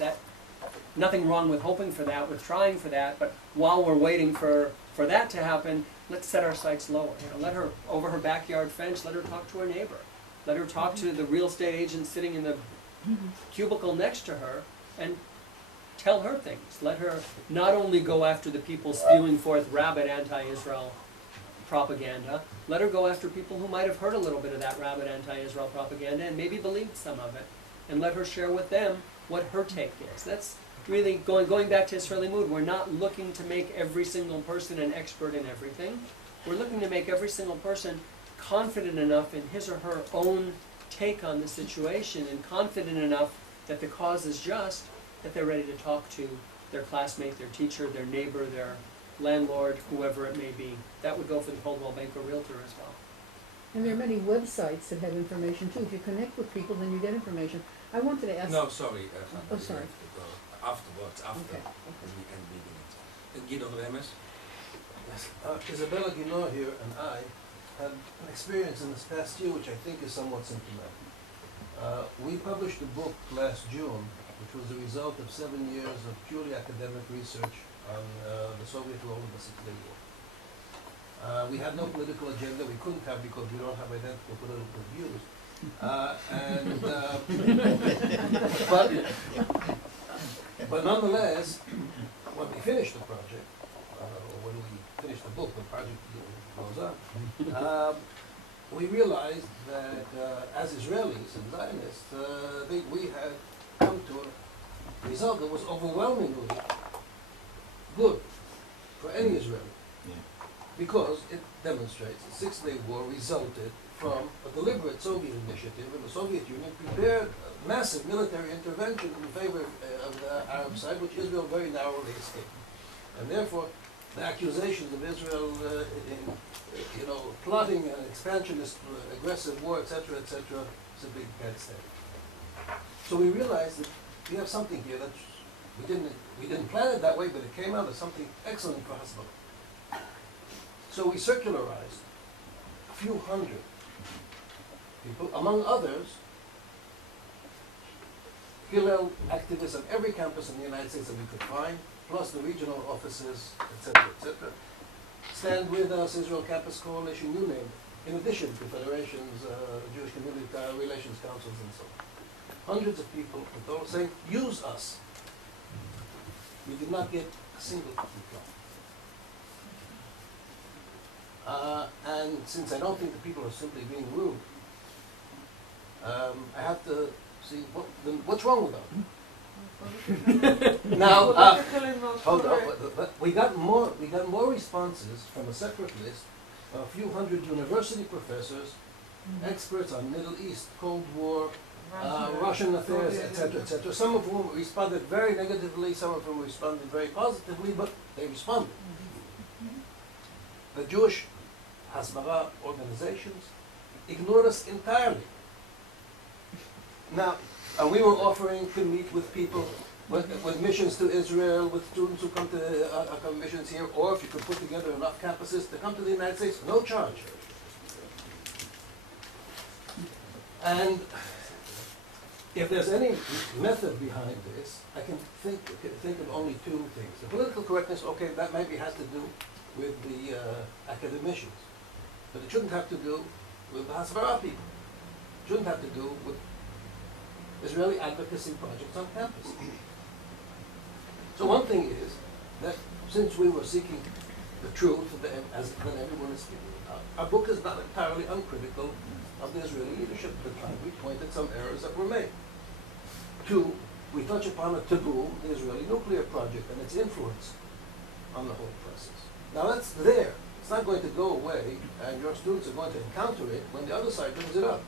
That, nothing wrong with hoping for that, with trying for that, but while we're waiting for that to happen, let's set our sights lower. You know, let her, over her backyard fence, let her talk to her neighbor. Let her talk to the real estate agent sitting in the cubicle next to her and tell her things. Let her not only go after the people spewing forth rabid anti-Israel propaganda, let her go after people who might have heard a little bit of that rabid anti-Israel propaganda and maybe believed some of it, and let her share with them what her take is. That's really going back to Israeli mood. We're not looking to make every single person an expert in everything. We're looking to make every single person confident enough in his or her own take on the situation, and confident enough that the cause is just, that they're ready to talk to their classmate, their teacher, their neighbor, their landlord, whoever it may be. That would go for the Coldwell Banker Realtor as well. And there are many websites that have information too. If you connect with people, then you get information. I wanted to ask... No, sorry. Oh, sorry. Afterwards, after Okay. the end beginning. Guido Remes? Yes. Isabella Guinot here and I had an experience in this past year which I think is somewhat symptomatic. We published a book last June which was the result of 7 years of purely academic research on the Soviet role in the Six-Day War. We had no political agenda. We couldn't have because we don't have identical political views. But nonetheless, when we finished the project, or when we finished the book, the project goes on, we realized that as Israelis and Zionists, we had come to a result that was overwhelmingly good for any Israeli. Because it demonstrates the Six-Day War resulted from a deliberate Soviet initiative, and the Soviet Union prepared a massive military intervention in favor of the Arab side, which Israel very narrowly escaped. And therefore, the accusations of Israel, plotting an expansionist, aggressive war, etc., simply can't stand. So we realized that we have something here that we didn't plan it that way, but it came out as something excellent for Hezbollah. So we circularized a few hundred people, among others, Hillel activists on every campus in the United States that we could find, plus the regional offices, etc., etc. Stand With Us, Israel Campus Coalition, you name it, in addition to federations, Jewish community relations councils, and so on. Hundreds of people saying, use us. We did not get a single reply. And since I don't think the people are simply being rude, I have to see what's wrong with them. Now, hold on, but we got more responses from a separate list, a few hundred university professors, experts on Middle East, Cold War, Russian affairs, etc., etc. Some of whom responded very negatively, some of whom responded very positively, but they responded. The Jewish Hasbara organizations ignored us entirely. Now, we were offering to meet with people with missions to Israel, with students who come to missions here, or if you could put together enough campuses to come to the United States, no charge. And if there's any method behind this, I can think of only two things. The political correctness, okay, that maybe has to do with the academicians. But it shouldn't have to do with the Hasbara people. It shouldn't have to do with Israeli advocacy projects on campus. So one thing is that since we were seeking the truth, as when everyone is speaking about, our book is not entirely uncritical of the Israeli leadership at the time. We pointed some errors that were made. Two, we touch upon a taboo, the Israeli nuclear project, and its influence on the whole process. Now that's there. It's not going to go away, and your students are going to encounter it when the other side brings it up.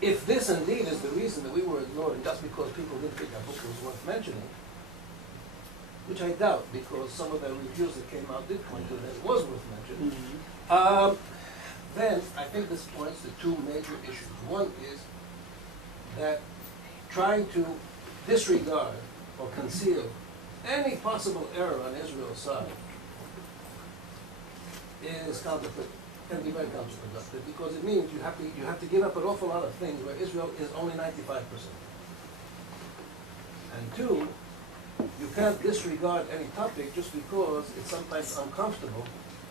If this indeed is the reason that we were ignored, and just because people didn't think our book was worth mentioning, which I doubt, because some of the reviews that came out did point to that it was worth mentioning, then I think this points to two major issues. One is that trying to disregard or conceal any possible error on Israel's side is can be very counterproductive, because it means you have to give up an awful lot of things where Israel is only 95%. And two, you can't disregard any topic just because it's sometimes uncomfortable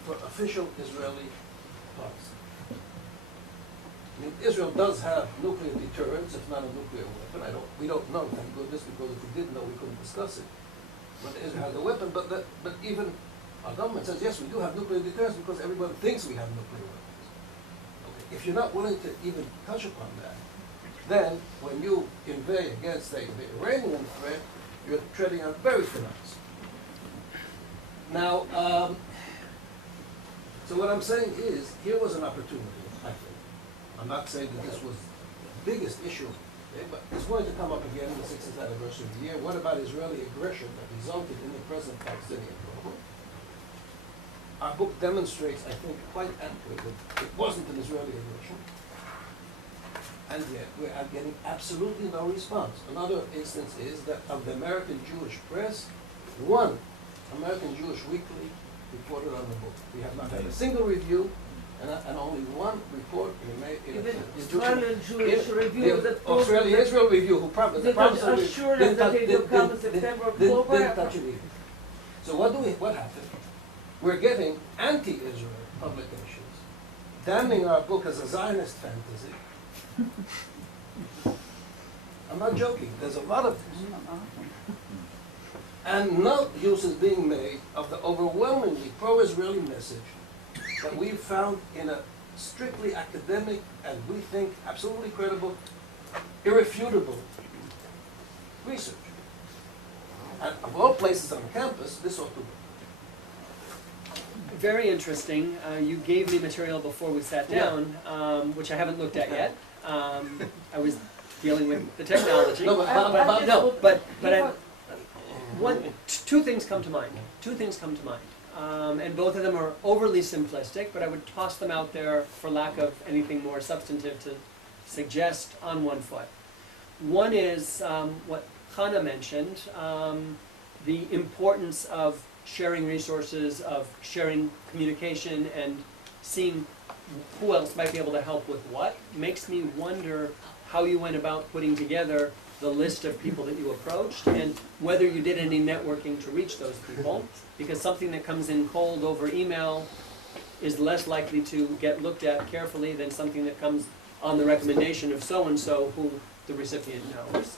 for official Israeli policy. I mean, Israel does have nuclear deterrence, if not a nuclear weapon. We don't know, thank goodness, because if we did know, we couldn't discuss it. But Israel has a weapon, but even our government says, yes, we do have nuclear deterrence because everyone thinks we have nuclear weapons. Okay. If you're not willing to even touch upon that, then when you inveigh against the Iranian threat, you're treading on very thin ice. Now, so what I'm saying is, here was an opportunity, I think. I'm not saying that this was the biggest issue, okay, but it's going to come up again in the 60th anniversary of the year. What about Israeli aggression that resulted in the present Palestinian problem? Our book demonstrates, I think, quite amply that it wasn't an Israeli aggression, and yet we are getting absolutely no response. Another instance is that of the American Jewish press, one American Jewish weekly reported on the book. We have not had a single review, and only one report in Even Australian Jewish review that Australia Israel review, who probably didn't assure us that they will come in September, October. Didn't touch it either. So what happened? We're getting anti-Israel publications, damning our book as a Zionist fantasy. I'm not joking. There's a lot of this. And no use is being made of the overwhelmingly pro-Israeli message that we found in a strictly academic and we think absolutely credible, irrefutable research. And of all places on campus, this ought to be. Very interesting. You gave me material before we sat down, which I haven't looked at yet. I was dealing with the technology. No, two things come to mind. Two things come to mind. And both of them are overly simplistic, but I would toss them out there for lack of anything more substantive to suggest on one foot. One is what Hannah mentioned, the importance of sharing resources, of sharing communication, and seeing who else might be able to help with what. Makes me wonder how you went about putting together the list of people that you approached and whether you did any networking to reach those people, because something that comes in cold over email is less likely to get looked at carefully than something that comes on the recommendation of so-and-so who the recipient knows.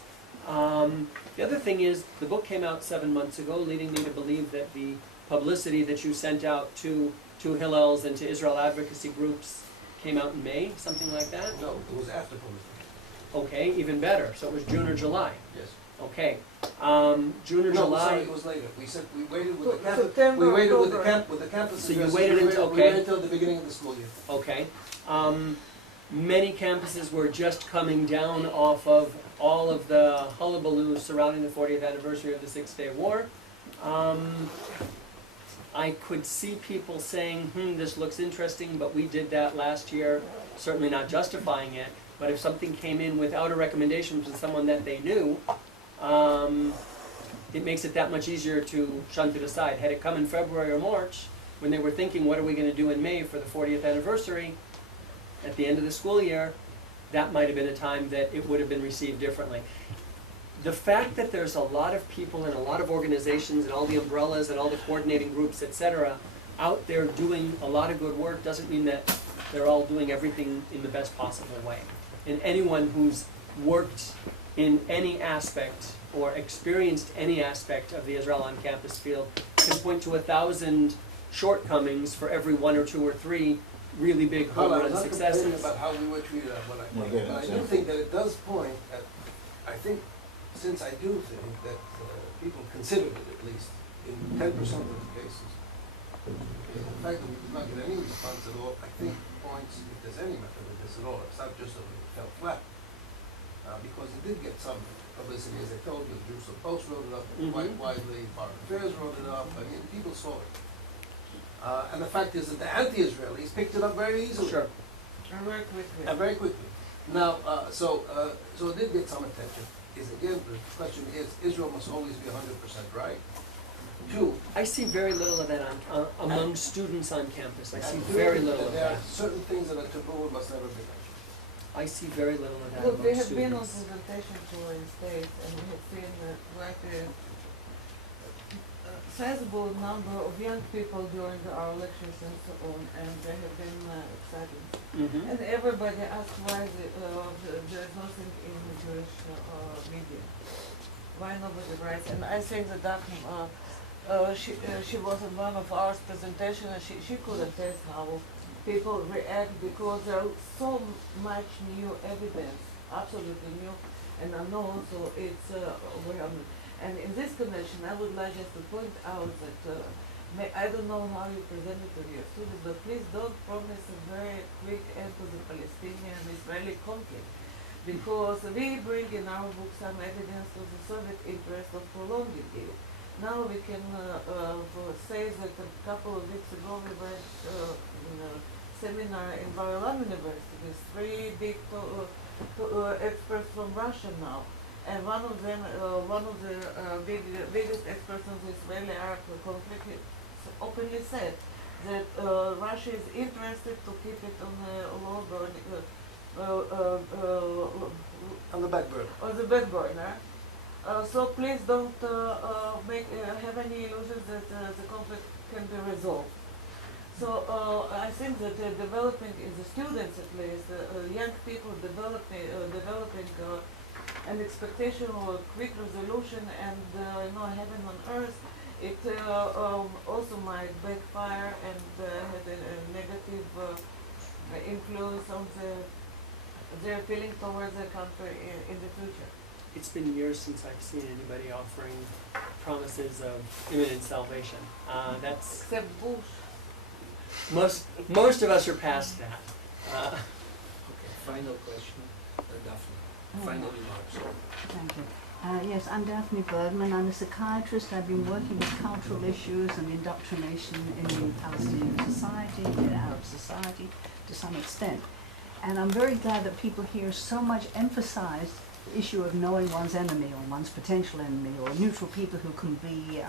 The other thing is, the book came out 7 months ago, leading me to believe that the publicity that you sent out to Hillels and to Israel advocacy groups came out in May, something like that? No, it was after publication. Okay, even better. So it was June or July. Yes. Okay. June or No, July. sorry, it was later. We said we waited with the campus. September, We waited with the October. campus. So you addresses. waited We until- we okay. waited until the beginning of the school year. Okay. Many campuses were just coming down off of all of the hullabaloo surrounding the 40th anniversary of the Six-Day War. I could see people saying, this looks interesting, but we did that last year, certainly not justifying it. But if something came in without a recommendation from someone that they knew, it makes it that much easier to shunt it aside. Had it come in February or March, when they were thinking, what are we going to do in May for the 40th anniversary, at the end of the school year, that might have been a time that it would have been received differently. The fact that there's a lot of people and a lot of organizations and all the umbrellas and all the coordinating groups, etc., out there doing a lot of good work doesn't mean that they're all doing everything in the best possible way. And anyone who's worked in any aspect or experienced any aspect of the Israel on campus field can point to 1,000 shortcomings for every 1 or 2 or 3 really big home Well, I run was not complaining successes. about how we were treated at what I Well, think, yeah, but I do exactly. think that it does point at, I think, since I do think that people considered it at least in 10% of the cases, the fact that we did not get any response at all, I think points, if there's any method of this at all, it's not just that it fell flat, because it did get some publicity, as I told you, the Jerusalem Post wrote it up quite widely, Foreign Affairs wrote it up, I mean, people saw it. And the fact is that the anti-Israelis picked it up very easily. Sure. And very quickly. And very quickly. Now, so it did get some attention. Again, the question is, Israel must always be 100% right. 2, I see very little of that among students on campus. I see and very 3, little of there are that. certain things that are taboo and must never be mentioned. I see very little of that Look, we among have been on students. presentation tour in States, and we have seen quite a sizable number of young people during our lectures and so on, and they have been excited. Mhm. And everybody asks why there is nothing in the Jewish media. Why nobody writes? And I think that Daphne, she was in one of our presentations, and she couldn't tell how people react because there is so much new evidence, absolutely new and unknown, so it's overwhelming. And in this connection, I would like just to point out that I don't know how you present it to your students, but please don't promise a very quick end to the Palestinian-Israeli conflict, because we bring in our book some evidence of the Soviet interest of prolonging it. Now we can say that a couple of weeks ago we went in a seminar in Bar-Ilan University with three big experts from Russia now. And one of them, one of the biggest experts on the Israeli-Arab conflict, openly said that Russia is interested to keep it on a low burning, On the back burner. on the back burner. So please don't have any illusions that the conflict can be resolved. So I think that the developing in the students, at least, young people developing an expectation of a quick resolution and heaven on earth, it also might backfire and have a negative influence on their feeling towards the country in the future. It's been years since I've seen anybody offering promises of imminent salvation. That's Except Bush. most of us are past that. Okay, final question, Daphne. Final remarks. Thank you. Yes, I'm Daphne Bergman. I'm a psychiatrist. I've been working with cultural issues and indoctrination in the Palestinian society, in Arab society to some extent. And I'm very glad that people here so much emphasize the issue of knowing one's enemy or one's potential enemy or neutral people who can be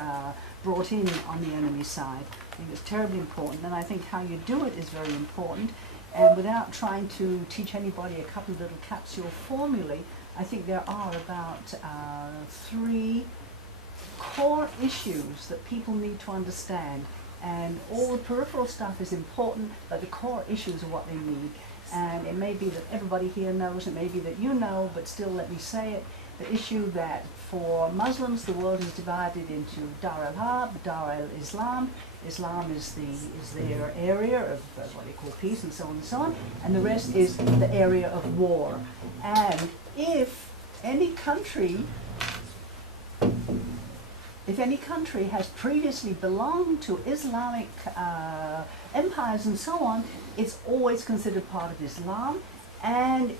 brought in on the enemy side. I think it's terribly important, and I think how you do it is very important. And without trying to teach anybody a couple of little capsule formulae, I think there are about 3 core issues that people need to understand. And all the peripheral stuff is important, but the core issues are what they need. And it may be that everybody here knows, it may be that you know, but still let me say it. The issue that for Muslims the world is divided into Dar al-Harb, Dar al-Islam. Islam is their area of what they call peace and so on and so on, and the rest is the area of war. And if any country has previously belonged to Islamic empires and so on, it's always considered part of Islam, and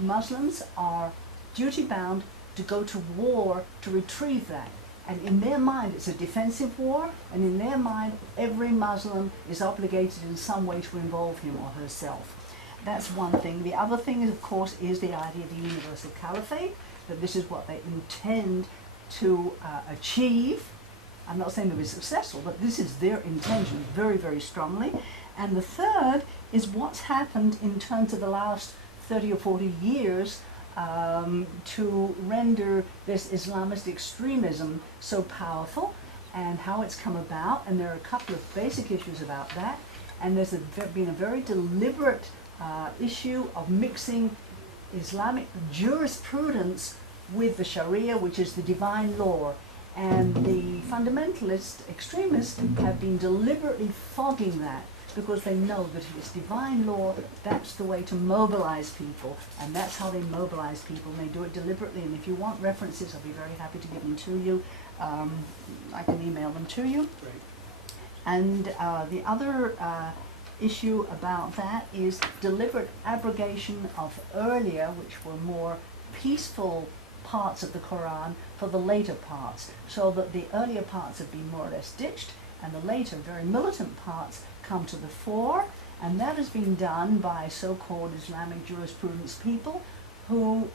Muslims are duty-bound to go to war to retrieve that. And in their mind, it's a defensive war, and in their mind, every Muslim is obligated in some way to involve him or herself. That's one thing. The other thing, is, of course, is the idea of the universal caliphate, that this is what they intend to achieve. I'm not saying they'll be successful, but this is their intention very, very strongly. And the third is what's happened in terms of the last 30 or 40 years to render this Islamist extremism so powerful, and how it's come about. And there are a couple of basic issues about that. And there's been a very deliberate issue of mixing Islamic jurisprudence with the Sharia, which is the divine law. And the fundamentalist extremists have been deliberately fogging that, because they know that if it's divine law, that's the way to mobilize people, and that's how they mobilize people, and they do it deliberately. And if you want references, I'll be very happy to give them to you. I can email them to you. Great. And the other issue about that is deliberate abrogation of earlier, which were more peaceful parts of the Quran, for the later parts, so that the earlier parts have been more or less ditched, and the later, very militant parts come to the fore. And that has been done by so-called Islamic jurisprudence people who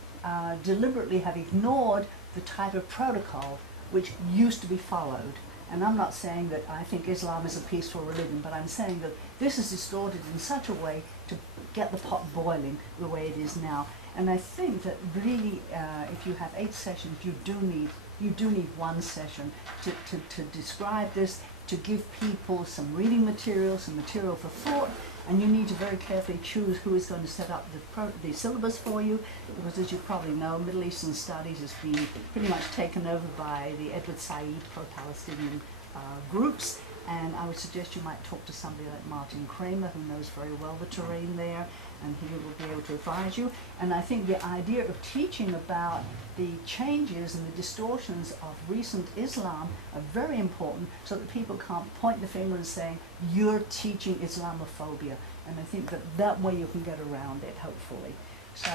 deliberately have ignored the type of protocol which used to be followed. And I'm not saying that I think Islam is a peaceful religion, but I'm saying that this is distorted in such a way to get the pot boiling the way it is now. And I think that really, if you have 8 sessions, you do need one session to describe this, to give people some reading material, some material for thought, and you need to very carefully choose who is going to set up the syllabus for you, because as you probably know, Middle Eastern Studies has been pretty much taken over by the Edward Said pro-Palestinian groups, and I would suggest you might talk to somebody like Martin Kramer, who knows very well the terrain there, and he will be able to advise you. And I think the idea of teaching about the changes and the distortions of recent Islam are very important, so that people can't point the finger and say, you're teaching Islamophobia. And I think that that way you can get around it, hopefully. So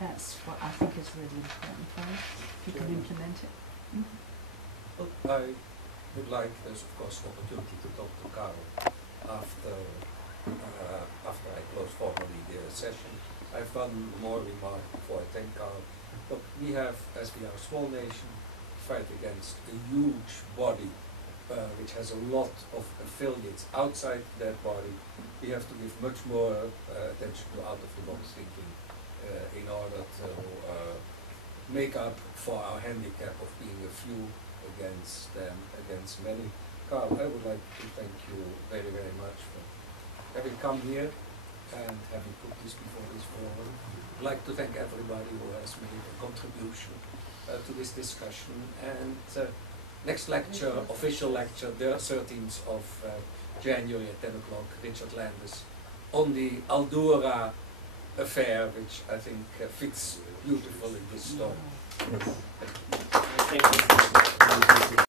that's what I think is really important for us. If you can implement it. Mm-hmm. I would like, there's of course the opportunity to talk to Karl after I close formally the session. I've one more remark before I thank Karl. Look, we have, as we are a small nation, fight against a huge body which has a lot of affiliates outside that body. We have to give much more attention to out-of-the-box thinking in order to make up for our handicap of being a few against many. Karl, I would like to thank you very, very much for having come here and having put this before this forum. I'd like to thank everybody who has made a contribution to this discussion. And next lecture, official lecture, the 13th of January at 10 o'clock, Richard Landis, on the Aldura affair, which I think fits beautifully in this story. Thank you.